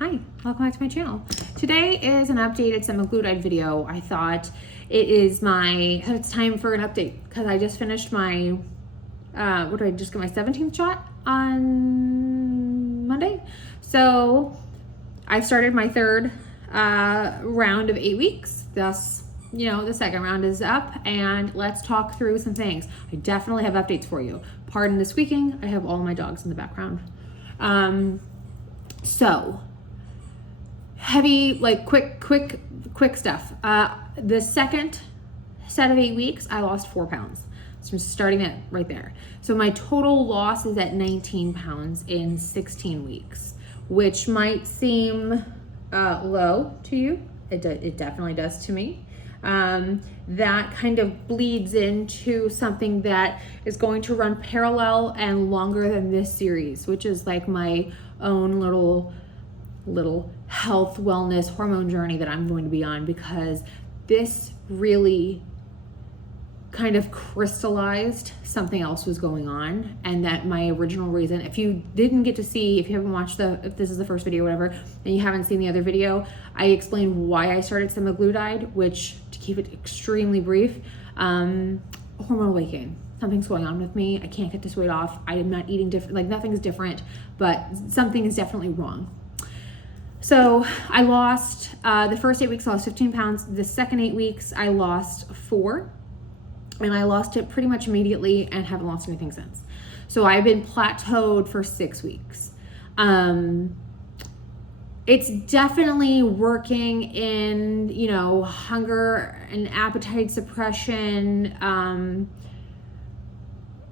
Hi, welcome back to my channel. Today is an updated semaglutide video. I thought it's time for an update because I just finished my, what did I just get my 17th shot on Monday? So I started my third round of 8 weeks. Thus, the second round is up, and let's talk through some things. I definitely have updates for you. Pardon the squeaking. I have all my dogs in the background. So heavy, quick stuff. The second set of 8 weeks, I lost 4 pounds. So I'm starting it right there. So my total loss is at 19 pounds in 16 weeks, which might seem low to you. It definitely does to me. That kind of bleeds into something that is going to run parallel and longer than this series, which is like my own little health, wellness, hormone journey that I'm going to be on, because this really kind of crystallized something else was going on, and that my original reason, if you haven't watched if this is the first video or whatever, and you haven't seen the other video, I explained why I started semaglutide, which, to keep it extremely brief, hormonal weight gain. Something's going on with me. I can't get this weight off. I am not eating different, nothing's different, but something is definitely wrong. So I lost, the first 8 weeks I lost 15 pounds. The second 8 weeks I lost 4. And I lost it pretty much immediately and haven't lost anything since. So I've been plateaued for 6 weeks. It's definitely working in, hunger and appetite suppression.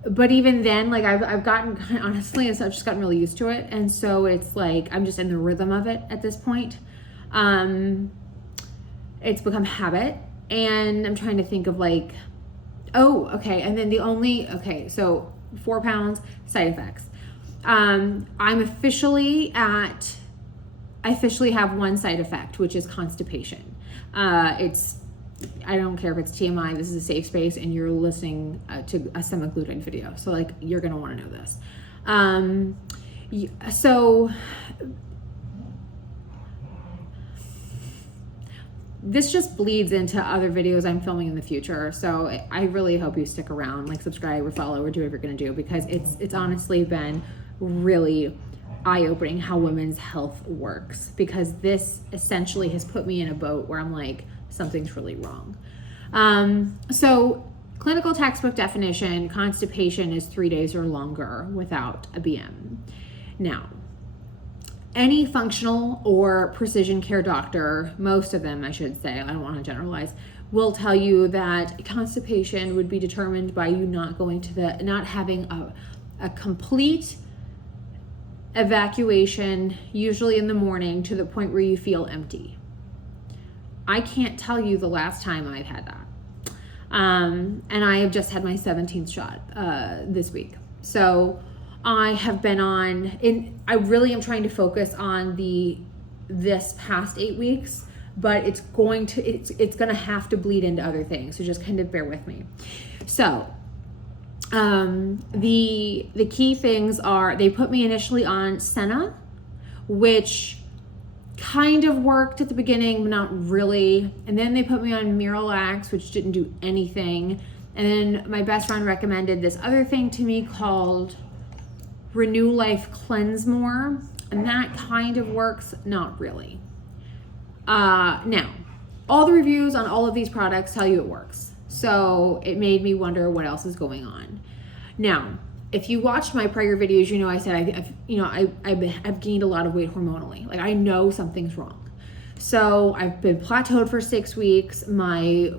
But even then, I've gotten, honestly, I've just gotten really used to it. And so it's I'm just in the rhythm of it at this point. It's become habit. And I'm trying to think of oh, okay. And then so 4 pounds, side effects. I officially have one side effect, which is constipation. I don't care if it's TMI, this is a safe space, and you're listening to a semaglutide video. So you're going to want to know this. So this just bleeds into other videos I'm filming in the future. So I really hope you stick around, subscribe or follow or do whatever you're going to do, because it's honestly been really eye-opening how women's health works, because this essentially has put me in a boat where I'm something's really wrong. So clinical textbook definition, constipation is 3 days or longer without a BM. Now, any functional or precision care doctor, most of them I should say, I don't want to generalize, will tell you that constipation would be determined by you not having a complete evacuation, usually in the morning, to the point where you feel empty. I can't tell you the last time I've had that. And I have just had my 17th shot this week. So I have been I really am trying to focus on this past 8 weeks, but it's going to have to bleed into other things. So just kind of bear with me. So the key things are, they put me initially on Senna, which kind of worked at the beginning, but not really. And then they put me on Miralax, which didn't do anything. And then my best friend recommended this other thing to me called Renew Life Cleanse More, and that kind of works, not really. Now, all the reviews on all of these products tell you it works. So it made me wonder what else is going on. Now, if you watched my prior videos, I said I've gained a lot of weight hormonally. I know something's wrong. So I've been plateaued for 6 weeks. I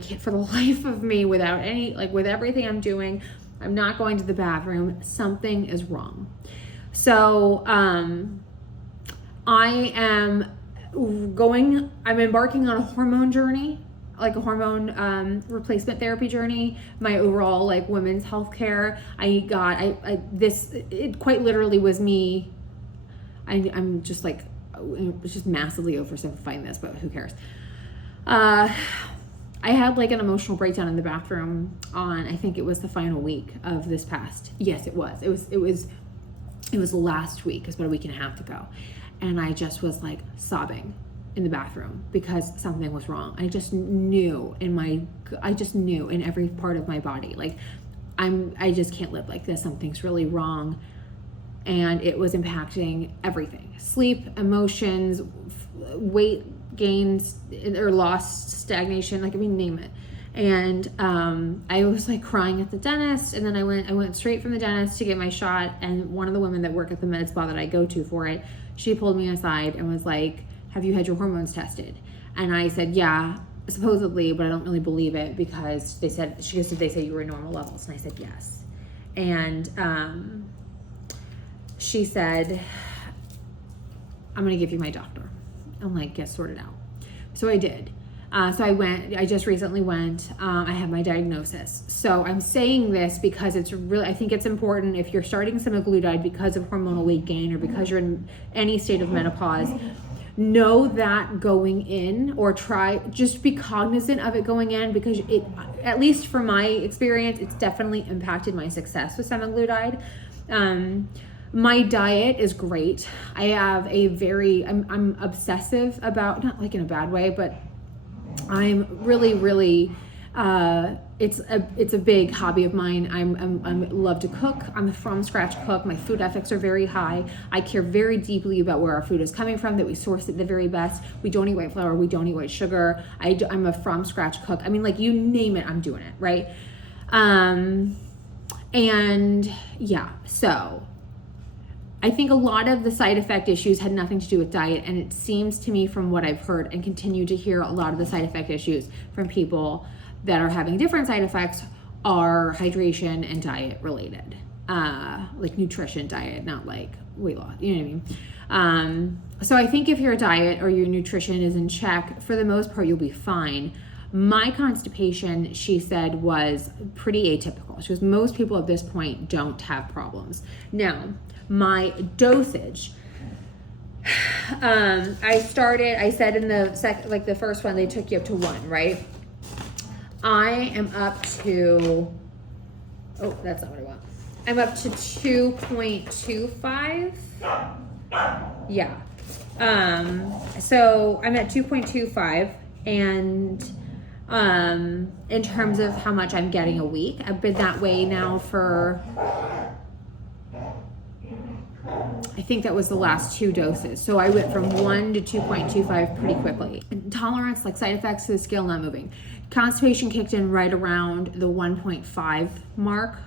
can't, for the life of me, without any, with everything I'm doing, I'm not going to the bathroom. Something is wrong. So I'm embarking on a hormone journey, a hormone replacement therapy journey. My overall women's healthcare. It quite literally was me. I'm just it's just massively oversimplifying this, but who cares? I had an emotional breakdown in the bathroom on, I think it was the final week of this past. Yes, it was. It was last week. It was about a week and a half ago. and I just was like sobbing in the bathroom because something was wrong. I just knew in every part of my body, like I just can't live like this. Something's really wrong. And it was impacting everything: sleep, emotions, weight gains or loss, stagnation, like, I mean, name it. And I was like crying at the dentist, and then I went straight from the dentist to get my shot. And one of the women that work at the med spa that I go to for it, she pulled me aside and was like, "Have you had your hormones tested?" And I said, "Yeah, supposedly, but I don't really believe it because they said you were in normal levels." And I said, "Yes." And she said, "I'm gonna give you my doctor." I'm like, "Get sorted out." So I did. I just recently went, I have my diagnosis. So I'm saying this because I think it's important if you're starting semaglutide because of hormonal weight gain or because you're in any state of menopause, know that going in, or just be cognizant of it going in, because it, at least from my experience, it's definitely impacted my success with semaglutide. My diet is great. I have I'm obsessive about, not like in a bad way, but I'm really, it's a big hobby of mine. I love to cook. I'm a from scratch cook. My food ethics are very high. I care very deeply about where our food is coming from, that we source it the very best. We don't eat white flour. We don't eat white sugar. I'm a from scratch cook. I mean, like, you name it, I'm doing it, right? And yeah, so I think a lot of the side effect issues had nothing to do with diet, and it seems to me from what I've heard and continue to hear, a lot of the side effect issues from people that are having different side effects are hydration and diet related, like nutrition, diet, not like weight loss, you know what I mean? So I think if your diet or your nutrition is in check, for the most part, you'll be fine. My constipation, she said, was pretty atypical. She goes, most people at this point don't have problems. Now, my dosage, I said in the first one, they took you up to 1, right? I am up to, oh, that's not what I want. I'm up to 2.25. Yeah. So I'm at 2.25, and in terms of how much I'm getting a week, I've been that way now for, I think that was the last 2 doses. So I went from 1 to 2.25 pretty quickly. Intolerance, like side effects to the scale, not moving. Constipation kicked in right around the 1.5 mark.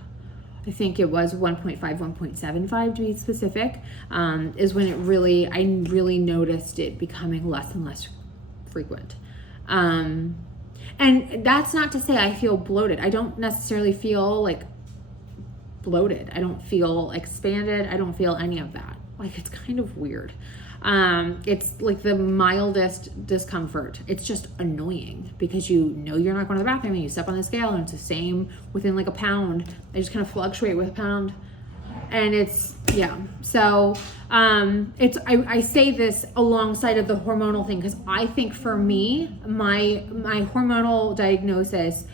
I think it was 1.5, 1.75 to be specific, is when I really noticed it becoming less and less frequent. And that's not to say I feel bloated. I don't necessarily feel like bloated. I don't feel expanded. I don't feel any of that. Like, it's kind of weird. It's like the mildest discomfort. It's just annoying because you know you're not going to the bathroom and you step on the scale and it's the same within like a pound. I just kind of fluctuate with a pound. And it's, yeah. So I say this alongside of the hormonal thing because I think for me, my hormonal diagnosis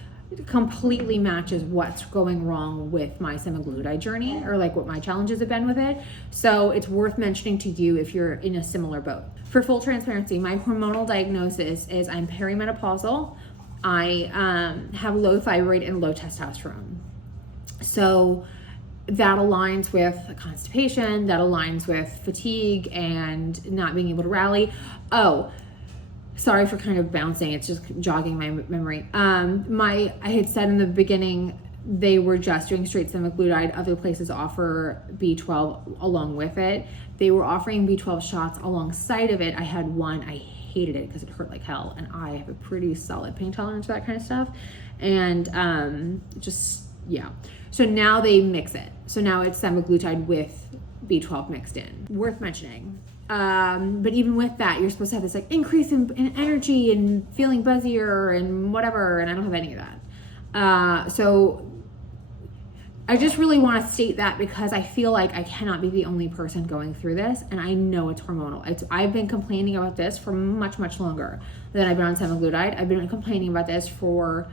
completely matches what's going wrong with my semaglutide journey, or like what my challenges have been with it. So it's worth mentioning to you if you're in a similar boat. For full transparency, my hormonal diagnosis is I'm perimenopausal. I have low thyroid and low testosterone. So that aligns with constipation, that aligns with fatigue and not being able to rally. Oh, sorry for kind of bouncing. It's just jogging my memory. I had said in the beginning, they were just doing straight semaglutide. Other places offer B12 along with it. They were offering B12 shots alongside of it. I had one. I hated it because it hurt like hell. And I have a pretty solid pain tolerance for that kind of stuff. And yeah. So now they mix it. So now it's semaglutide with B12 mixed in. Worth mentioning. But even with that, you're supposed to have this like increase in energy and feeling buzzier and whatever, and I don't have any of that. So I just really want to state that because I feel like I cannot be the only person going through this, and I know it's hormonal. I've been complaining about this for much, much longer than I've been on semaglutide. I've been complaining about this for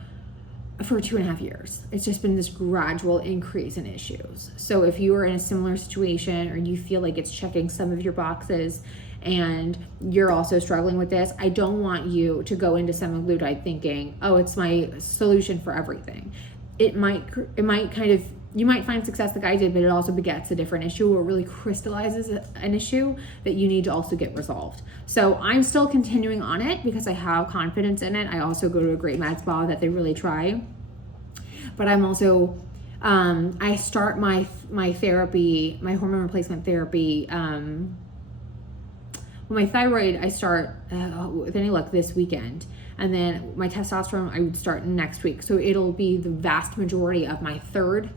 2.5 years. It's just been this gradual increase in issues. So if you are in a similar situation or you feel like it's checking some of your boxes and you're also struggling with this, I don't want you to go into semaglutide thinking, oh, it's my solution for everything. It might kind of, you might find success like I did, but it also begets a different issue or really crystallizes an issue that you need to also get resolved. So I'm still continuing on it because I have confidence in it. I also go to a great med spa that they really try. But I'm also, I start my therapy, my hormone replacement therapy, my thyroid, I start with any luck this weekend. And then my testosterone, I would start next week. So it'll be the vast majority of my third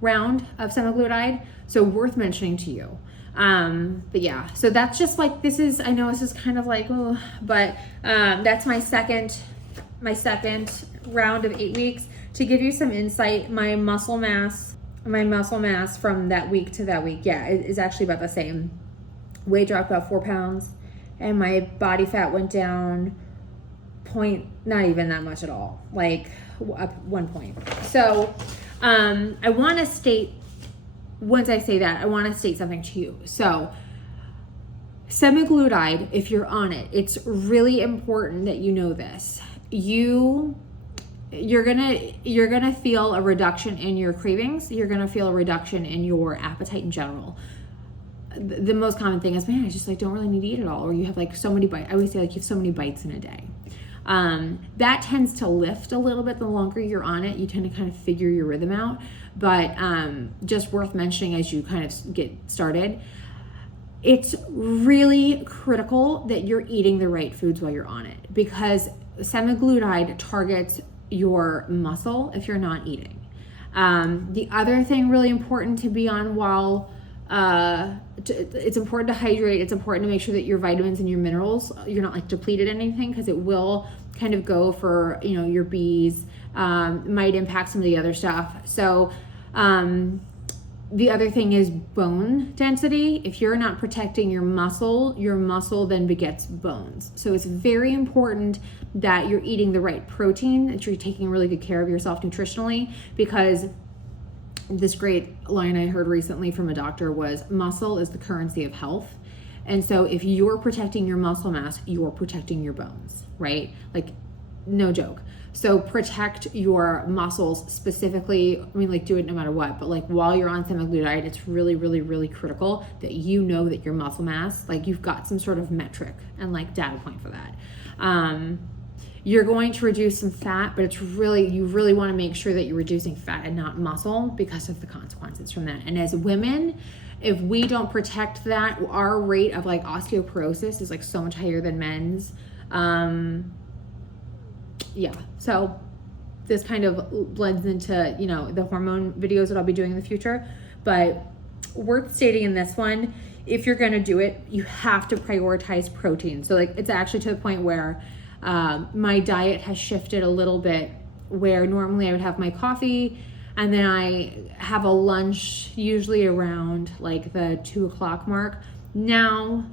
round of semaglutide. So worth mentioning to you. But yeah, so that's just like, I know this is kind of like, oh, but that's my second round of 8 weeks. To give you some insight, my muscle mass from that week to that week, yeah, it is actually about the same. Weight dropped about 4 pounds, and my body fat went down not even that much at all, like up 1 point. So I want to state, once I say that, I want to state something to you. So semaglutide, if you're on it, it's really important that you know this. You're gonna feel a reduction in your cravings. You're gonna feel a reduction in your appetite in general. The most common thing is, man, I just like don't really need to eat at all, or you have like so many bites. I always say like you have so many bites in a day. That tends to lift a little bit the longer you're on it. You tend to kind of figure your rhythm out, but just worth mentioning as you kind of get started. It's really critical that you're eating the right foods while you're on it, because semaglutide targets your muscle if you're not eating. The other thing really important to be on while it's important to hydrate. It's important to make sure that your vitamins and your minerals, you're not like depleted anything, because it will kind of go for, your B's, might impact some of the other stuff. So the other thing is bone density. If you're not protecting your muscle then begets bones. So it's very important that you're eating the right protein, that you're taking really good care of yourself nutritionally, because this great line I heard recently from a doctor was, muscle is the currency of health. And so if you're protecting your muscle mass, you're protecting your bones, right? Like, no joke. So protect your muscles specifically. I mean, like, do it no matter what, but like while you're on semaglutide, it's really, really, really critical that you know that your muscle mass, like you've got some sort of metric and like data point for that. You're going to reduce some fat, but you really want to make sure that you're reducing fat and not muscle, because of the consequences from that. And as women, if we don't protect that, our rate of like osteoporosis is like so much higher than men's. Yeah, so this kind of blends into, the hormone videos that I'll be doing in the future, but worth stating in this one, if you're going to do it, you have to prioritize protein. So like, it's actually to the point where my diet has shifted a little bit, where normally I would have my coffee and then I have a lunch usually around like the 2 o'clock mark. Now,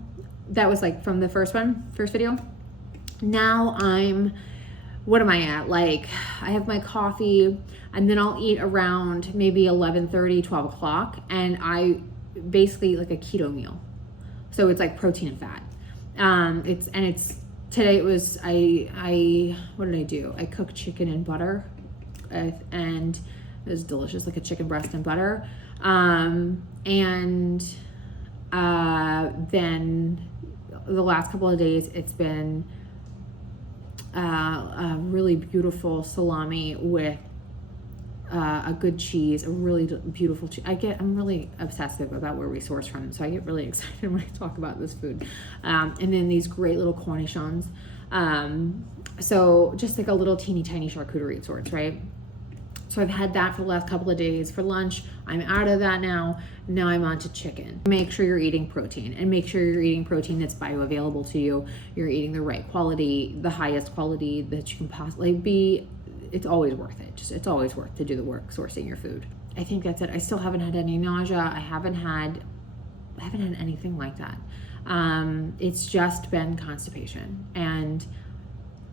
that was like from the first video. Now what am I at? Like, I have my coffee and then I'll eat around maybe 11:30, 12 o'clock. And I basically eat like a keto meal. So it's like protein and fat. Today it was, what did I do? I cooked chicken and butter, and it was delicious, like a chicken breast and butter. Then the last couple of days, it's been a really beautiful salami with a good cheese, a really beautiful cheese. I'm really obsessive about where we source from, so I get really excited when I talk about this food. And then these great little cornichons. So just like a little teeny tiny charcuterie of sorts, right? So I've had that for the last couple of days for lunch. I'm out of that now. Now I'm on to chicken. Make sure you're eating protein, and make sure you're eating protein that's bioavailable to you. You're eating the right quality, the highest quality that you can possibly be. It's always worth it. It's always worth to do the work sourcing your food. I think that's it. I still haven't had any nausea. I haven't had anything like that. It's just been constipation, and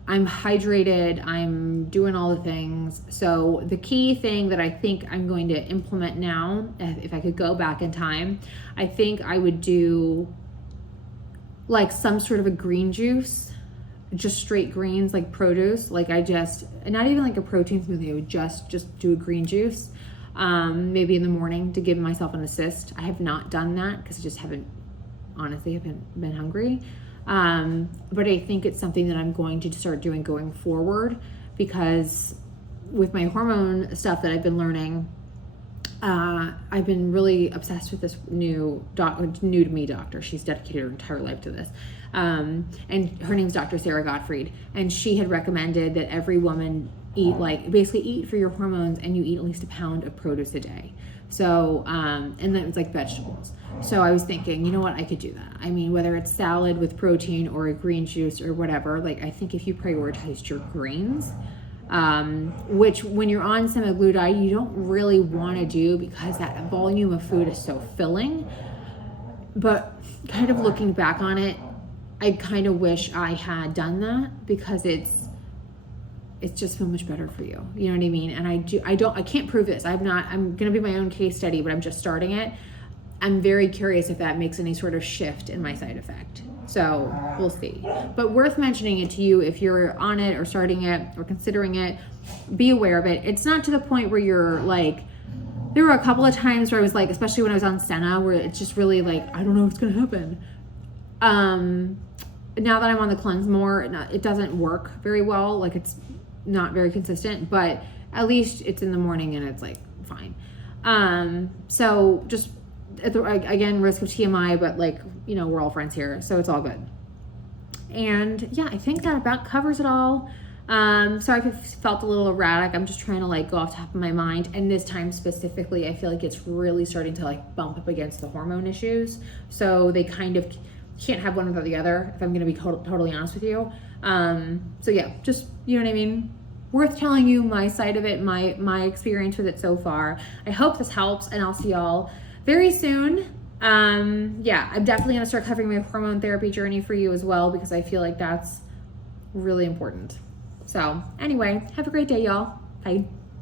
I'm hydrated. I'm doing all the things. So the key thing that I think I'm going to implement now, if I could go back in time, I think I would do like some sort of a green juice, just straight greens, like produce. Like I just, not even like a protein smoothie, I would just do a green juice, maybe in the morning to give myself an assist. I have not done that because I just haven't been hungry. But I think it's something that I'm going to start doing going forward, because with my hormone stuff that I've been learning, I've been really obsessed with this new to me doctor. She's dedicated her entire life to this. And her name's Dr. Sarah Gottfried. And she had recommended that every woman basically eat for your hormones, and you eat at least a pound of produce a day. So, and then it's like vegetables. So I was thinking, you know what, I could do that. I mean, whether it's salad with protein or a green juice or whatever, like I think if you prioritized your greens, which when you're on semaglutide, you don't really want to do, because that volume of food is so filling. But kind of looking back on it, I kind of wish I had done that, because it's just so much better for you. You know what I mean? And I can't prove this. I'm going to be my own case study, but I'm just starting it. I'm very curious if that makes any sort of shift in my side effect. So we'll see. But worth mentioning it to you if you're on it or starting it or considering it, be aware of it. It's not to the point where you're like, there were a couple of times where I was like, especially when I was on Senna, where it's just really like, I don't know what's going to happen. Now that I'm on the cleanse more, it doesn't work very well. Like it's not very consistent, but at least it's in the morning and it's like fine. So just again, risk of TMI, but like, you know, we're all friends here, so it's all good. And yeah, I think that about covers it all. Sorry if it felt a little erratic. I'm just trying to like go off the top of my mind. And this time specifically, I feel like it's really starting to like bump up against the hormone issues. So they kind of can't have one without the other, if I'm going to be totally honest with you. So yeah, just, you know what I mean? Worth telling you my side of it, my experience with it so far. I hope this helps, and I'll see y'all very soon. Yeah, I'm definitely going to start covering my hormone therapy journey for you as well, because I feel like that's really important. So anyway, have a great day, y'all. Bye.